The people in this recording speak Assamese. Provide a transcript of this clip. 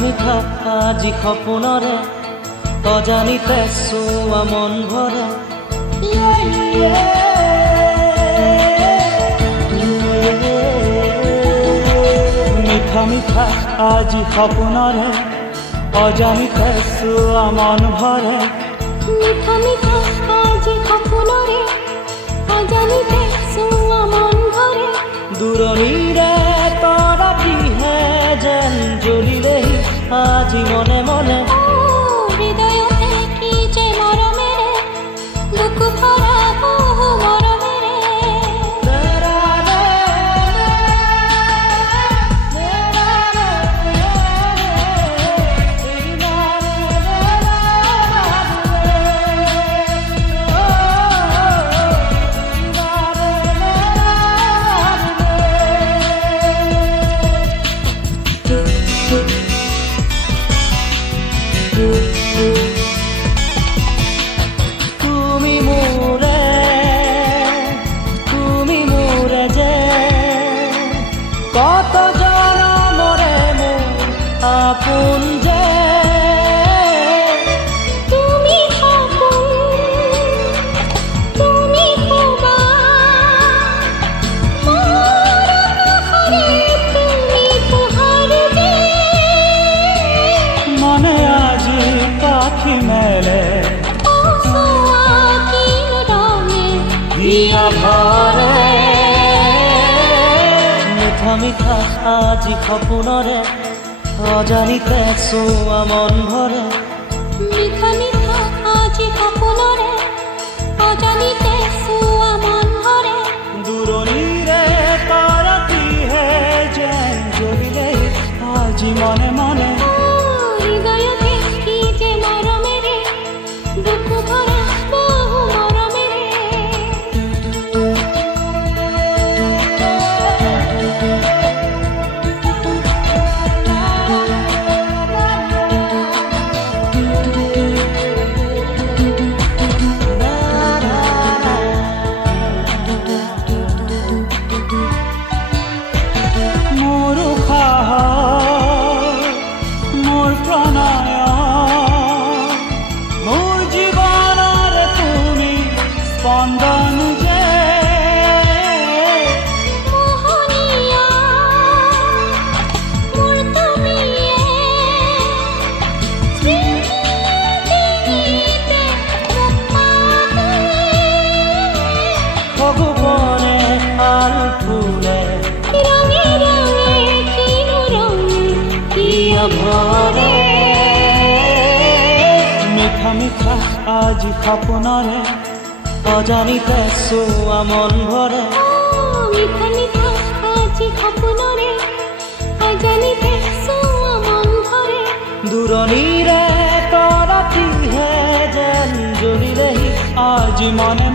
মিঠা আজি সপোনৰে অজানিতে চোৱা মন ভৰে মিঠা মিঠা আজি সপোনৰে অজানিতে চোৱা মন ভৰে মিঠা মিঠা আজি সপোনৰে অজানিতে চোৱা মন ভৰে দূৰণিৰে তৰাটিহে যেন জ্বলিলেহি আজি মনে মনে হৃদয়তে কি যে মৰমেৰে বুকু ভৰা বহু মৰমেৰে কত জনমৰে মোৰ আপোন যে তুমি সপোন তুমি শুবা মোৰ আকাশৰে তুমি পোহৰ যে মনে আজি পাখি মেলে চোৱা কিনো ৰঙে হিয়া ভৰে মিঠা মিঠা আজি সপোনৰে অজানিতে চোৱা মন ভৰে মিঠা মিঠা আজি সপোনৰে অজানিতে চোৱা মন ভৰে দূৰণিৰে তৰাটিহে যেন জ্বলিলেহি আজি মনে মনে হৃদয়তে কি যে মৰমেৰে বুকু ভৰা বহু মৰমেৰে মোৰ উশাহ মোৰ প্ৰণয় মোৰ জীৱনৰ তুমি স্পন্দন যে মোহনীয়া মোৰ তুমিয়ে স্মৃতিতে মোক পাতে ভগৱানে আল ফুলে ৰঙে ৰঙে কিনো ৰঙে হিয়া ভৰে মিঠা মিঠা আজি সপোনৰে অজানিতে চোৱা মন ভৰে মিঠা মিঠা আজি সপোনৰে অজানিতে চোৱা মন ভৰে দূৰণিৰে তৰাটিহে যেন জ্বলিলেহি আজি মনে